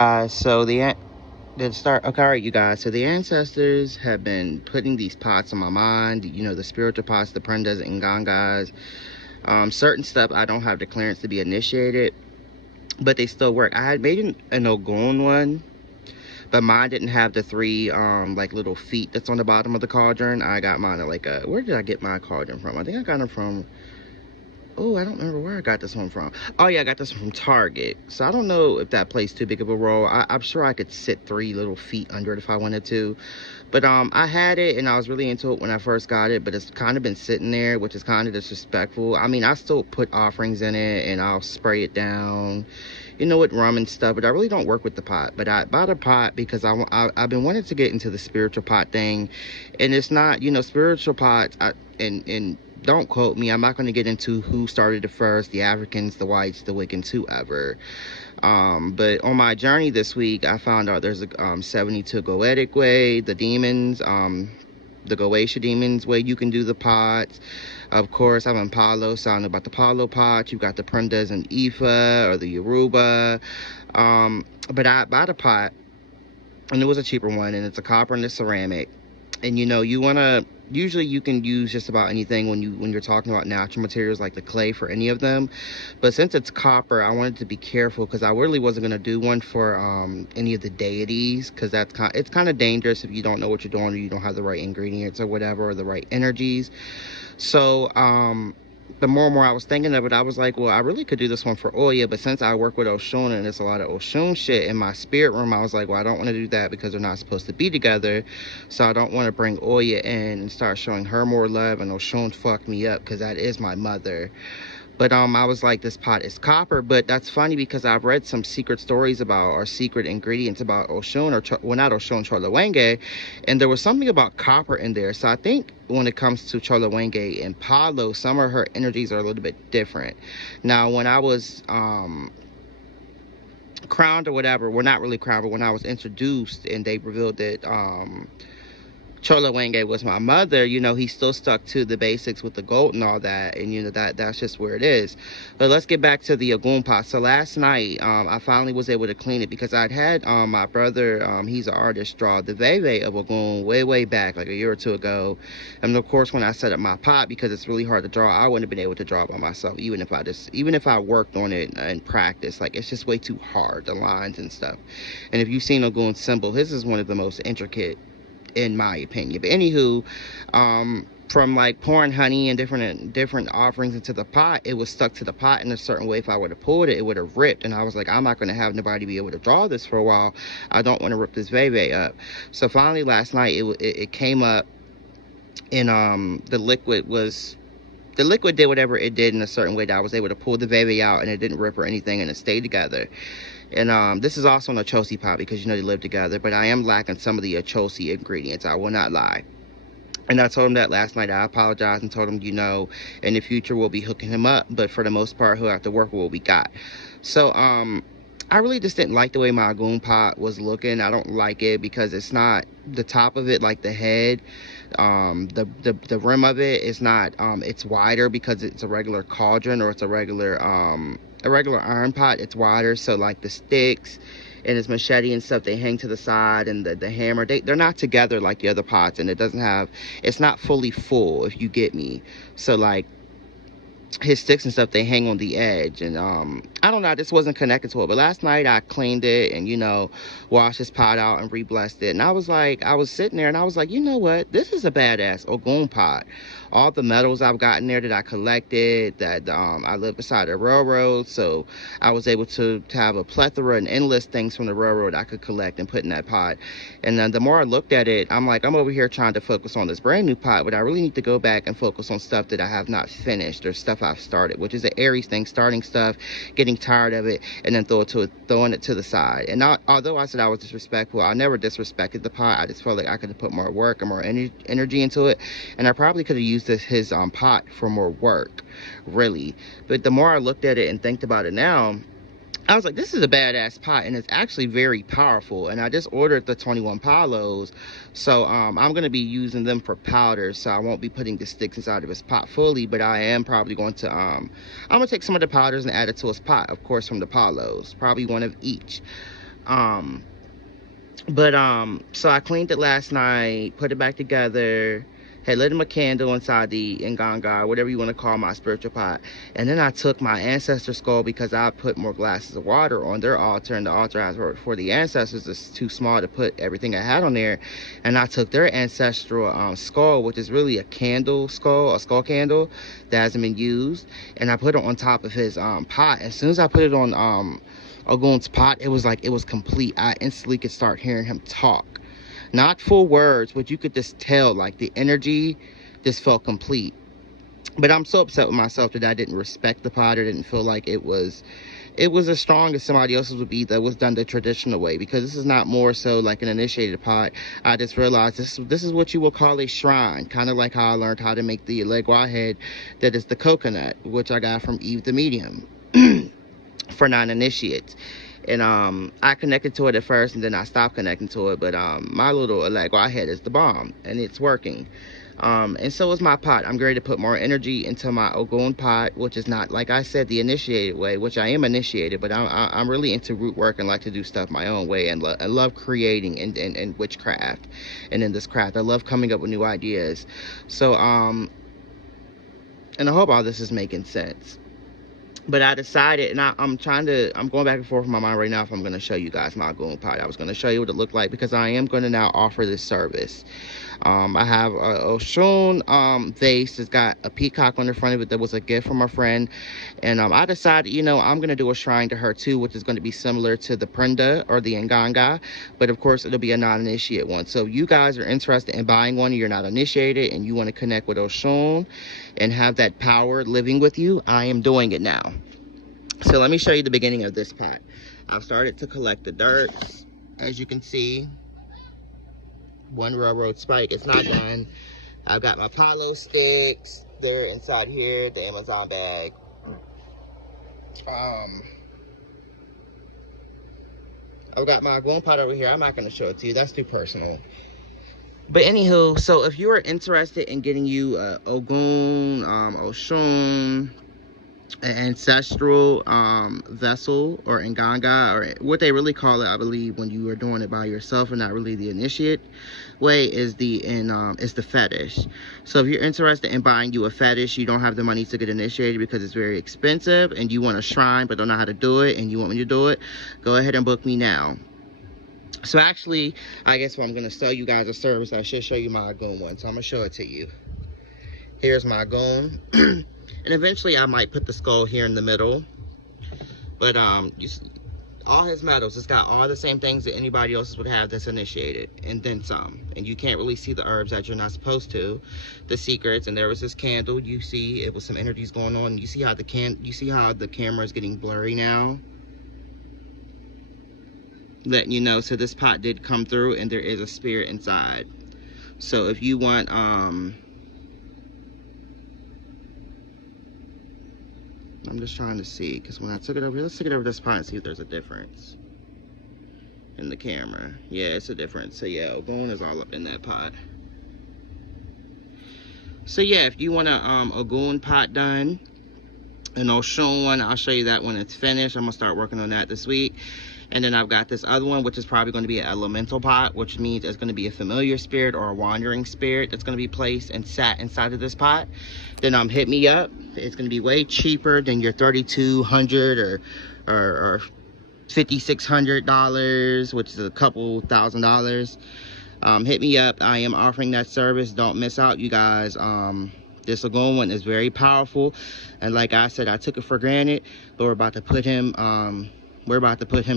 So the start. Okay, all right, you guys. So the ancestors have been putting these pots on my mind. You know, the spiritual pots, the prendas and gangas. Certain stuff I don't have the clearance to be initiated, but they still work. I had made an ogun one, but mine didn't have the three like little feet that's on the bottom of the cauldron. I got mine at like a. Where did I get my cauldron from? I think I got them from. Oh, I don't remember where I got this one from. Oh yeah, I got this one from Target. So I don't know if that plays too big of a role. I'm sure I could sit three little feet under it if I wanted to. But I had it and I was really into it when I first got it, but it's kind of been sitting there, which is kind of disrespectful. I mean, I still put offerings in it and I'll spray it down, you know, with rum and stuff, but I really don't work with the pot. But I bought a pot because I've been wanting to get into the spiritual pot thing. And it's not, you know, spiritual pots, and don't quote me, I'm not going to get into who started it first, the Africans, the whites, the Wiccans, whoever. But on my journey this week, I found out there's a 72 Goetic way, the demons, the Goetia demons way you can do the pots. Of course, I'm in Palo, so I know about the Palo pot. You've got the Prendas and Ifa or the Yoruba. But I bought a pot, and it was a cheaper one, and it's a copper and a ceramic. And you know, you want to, usually you can use just about anything when you're talking about natural materials like the clay for any of them, but since it's copper, I wanted to be careful because I really wasn't going to do one for any of the deities, because it's kind of dangerous if you don't know what you're doing or you don't have the right ingredients or whatever, or the right energies. So the more and more I was thinking of it, I was like, well, I really could do this one for Oya, but since I work with Oshun and there's a lot of Oshun shit in my spirit room, I was like, well, I don't want to do that because they're not supposed to be together. So I don't want to bring Oya in and start showing her more love, and Oshun fucked me up because that is my mother. But I was like, this pot is copper. But that's funny because I've read some secret stories about, or secret ingredients about Oshun, well, not Oshun, Cholawenge, and there was something about copper in there. So I think when it comes to Cholawenge and Palo, some of her energies are a little bit different. Now, when I was crowned or whatever, well, not really crowned, but when I was introduced and they revealed that Chola Wenge was my mother, you know, he still stuck to the basics with the goat and all that, and you know, that's just where it is. But let's get back to the Ogun pot. So last night, I finally was able to clean it because I'd had my brother, he's an artist, draw the Veve of Ogun way back, like a year or two ago. And of course, when I set up my pot, because it's really hard to draw, I wouldn't have been able to draw it by myself, even if I worked on it and practiced. Like, it's just way too hard, the lines and stuff. And if you've seen Ogun's symbol, his is one of the most intricate, in my opinion. But anywho, from like pouring honey and different offerings into the pot, it was stuck to the pot in a certain way. If I would have pulled it, it would have ripped, and I was like, I'm not going to have nobody be able to draw this for a while. I don't want to rip this veve up. So finally last night it came up, and the liquid did whatever it did in a certain way that I was able to pull the veve out, and it didn't rip or anything, and it stayed together. And this is also an ochosi pot because, you know, they live together, but I am lacking some of the ochosi ingredients, I will not lie. And I told him that last night. I apologized and told him, you know, in the future we'll be hooking him up, but for the most part he'll have to work with what we got. So I really just didn't like the way my goon pot was looking. I don't like it because it's not the top of it, like the head, the rim of it is not, it's wider because it's a regular cauldron, or it's a regular iron pot. It's wider, so like the sticks and his machete and stuff, they hang to the side, and the hammer, they're not together like the other pots, and it's not fully full, if you get me. So like his sticks and stuff, they hang on the edge, and I don't know, I just wasn't connected to it. But last night I cleaned it and, you know, washed his pot out and re-blessed it, and I was sitting there and I was like, you know what, this is a badass Ogun pot. All the metals I've gotten there that I collected, that I live beside a railroad, so I was able to have a plethora and endless things from the railroad I could collect and put in that pot. And then the more I looked at it, I'm like, I'm over here trying to focus on this brand new pot, but I really need to go back and focus on stuff that I have not finished, or stuff I've started, which is the Aries thing, starting stuff, getting tired of it, and then throwing it to the side. And although I said I was disrespectful, I never disrespected the pot. I just felt like I could have put more work and more energy into it, and I probably could have used his pot for more work, really. But the more I looked at it and think about it now, I was like, this is a badass pot, and it's actually very powerful. And I just ordered the 21 Palos, so I'm going to be using them for powder, so I won't be putting the sticks inside of his pot fully, but I am probably going to, I'm going to take some of the powders and add it to his pot, of course, from the Palos, probably one of each. So I cleaned it last night, put it back together, had lit him a candle inside the nganga, whatever you want to call my spiritual pot. And then I took my ancestor skull, because I put more glasses of water on their altar, and the altar has for the ancestors is too small to put everything I had on there. And I took their ancestral skull, which is really a candle skull, a skull candle that hasn't been used, and I put it on top of his pot. As soon as I put it on Ogun's pot, it was like it was complete. I instantly could start hearing him talk, not full words, but you could just tell, like, the energy just felt complete. But I'm so upset with myself that I didn't respect the pot, or didn't feel like it was as strong as somebody else's would be, that was done the traditional way, because this is not more so like an initiated pot. I just realized this is what you will call a shrine, kind of like how I learned how to make the legua head, that is the coconut, which I got from Eve the Medium. For non-initiates. And I connected to it at first, and then I stopped connecting to it. But my little legua head is the bomb, and it's working. And so is my pot. I'm ready to put more energy into my ogun pot, which is not, like I said, the initiated way, which I am initiated, but I'm really into root work and like to do stuff my own way, and I love creating and witchcraft, and in this craft I love coming up with new ideas. So and I hope all this is making sense. But I decided, and I'm going back and forth in my mind right now if I'm going to show you guys my ogun pot. I was going to show you what it looked like, because I am going to now offer this service. I have a Oshun vase. It's got a peacock on the front of it that was a gift from a friend. And I decided, I'm going to do a shrine to her too, which is going to be similar to the prenda or the nganga. But of course, it'll be a non-initiate one. So if you guys are interested in buying one, and you're not initiated, and you want to connect with Oshun and have that power living with you, I am doing it now. So let me show you the beginning of this pot. I've started to collect the dirt. As you can see, one railroad spike. It's not done. I've got my palo sticks. They're inside here, the Amazon bag. I've got my ogun pot over here. I'm not going to show it to you. That's too personal. But anywho, so if you are interested in getting you ogun, Oshun, an ancestral vessel, or nganga, or what they really call it, I believe, when you are doing it by yourself and not really the initiate way, is the fetish. So if you're interested in buying you a fetish, you don't have the money to get initiated because it's very expensive, and you want a shrine but don't know how to do it, and you want me to do it, go ahead and book me now. So actually, I guess when I'm going to sell you guys a service, I should show you my ogun one. So I'm going to show it to you. Here's my ogun. And eventually I might put the skull here in the middle. But all his metals, it's got all the same things that anybody else would have that's initiated, and then some. And you can't really see the herbs that you're not supposed to, the secrets. And there was this candle, you see it was some energies going on. You see how the camera is getting blurry now, letting you know. So this pot did come through, and there is a spirit inside. So if you want I'm just trying to see, because when I took it over here, let's take it over this pot and see if there's a difference in the camera. Yeah, it's a difference. So yeah, ogun is all up in that pot. So yeah, if you want a ogun pot done, an Oshun one, I'll show you that when it's finished. I'm gonna start working on that this week. And then I've got this other one, which is probably going to be an elemental pot, which means it's going to be a familiar spirit or a wandering spirit that's going to be placed and sat inside of this pot. Then hit me up. It's going to be way cheaper than your $3,200 or $5,600, which is a couple $1,000s. Hit me up. I am offering that service. Don't miss out, you guys. This ogun one is very powerful, and like I said, I took it for granted, but we're about to put him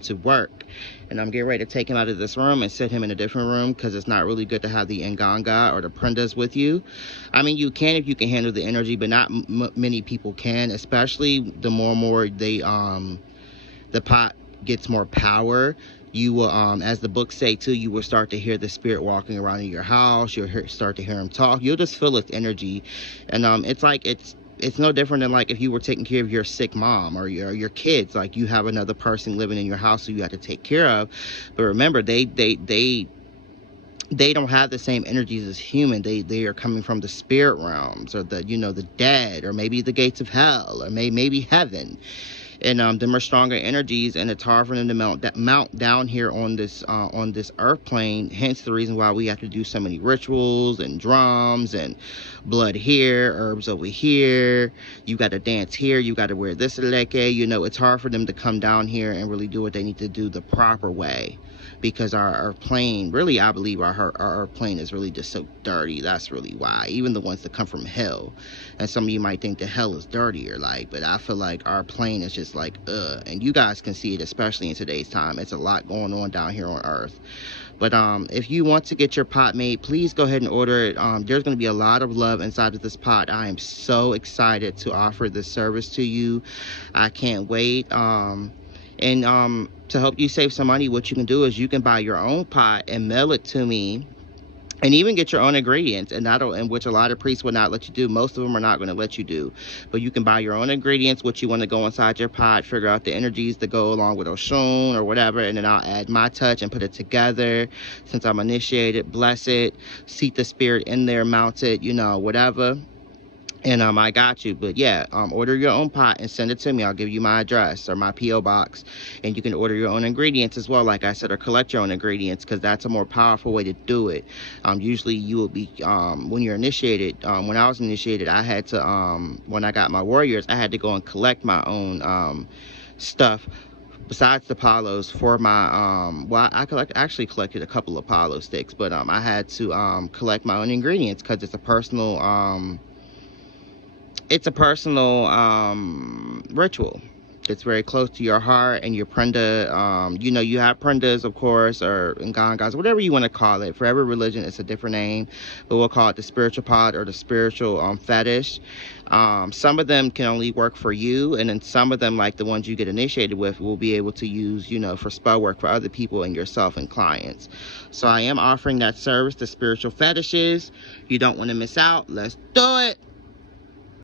to work, and I'm getting ready to take him out of this room and sit him in a different room, because it's not really good to have the nganga or the prendas with you. I mean, you can if you can handle the energy, but not many people can, especially the more they the pot gets more power. You will, as the books say too, you will start to hear the spirit walking around in your house. You'll start to hear him talk. You'll just feel its energy, and it's no different than like if you were taking care of your sick mom or your kids. Like, you have another person living in your house who you have to take care of. But remember, they don't have the same energies as human. They are coming from the spirit realms, or the dead, or maybe the gates of hell, or maybe heaven. and them are stronger energies, and it's hard for them to mount down here on this earth plane. Hence the reason why we have to do so many rituals and drums and blood here, herbs over here. You got to dance here. You got to wear this leke. You know, it's hard for them to come down here and really do what they need to do the proper way, because our plane, really, I believe our plane is really just so dirty. That's really why. Even the ones that come from hell, and some of you might think that hell is dirtier, like, but I feel like our plane is just like, and you guys can see it, especially in today's time. It's a lot going on down here on earth. But if you want to get your pot made, please go ahead and order it. There's going to be a lot of love inside of this pot. I am so excited to offer this service to you. I can't wait. And to help you save some money, what you can do is you can buy your own pot and mail it to me, and even get your own ingredients, and which a lot of priests will not let you do. Most of them are not going to let you do, but you can buy your own ingredients, what you want to go inside your pot, figure out the energies that go along with Oshun or whatever, and then I'll add my touch and put it together. Since I'm initiated, bless it, seat the spirit in there, mount it, you know, whatever. And I got you. But yeah, order your own pot and send it to me. I'll give you my address or my P.O. box, and you can order your own ingredients as well, like I said, or collect your own ingredients, because that's a more powerful way to do it. Usually you will be, when you're initiated, when I was initiated, I had to, when I got my warriors, I had to go and collect my own stuff besides the Apollos for my, well, I actually collected a couple of Apollo sticks, but I had to collect my own ingredients, because it's a personal ritual. It's very close to your heart and your prenda. You know, you have prendas, of course, or ngangas, whatever you want to call it. For every religion, it's a different name, but we'll call it the spiritual pot or the spiritual fetish. Some of them can only work for you, and then some of them, like the ones you get initiated with, will be able to use, you know, for spell work for other people and yourself and clients. So I am offering that service, the spiritual fetishes. You don't want to miss out. Let's do it.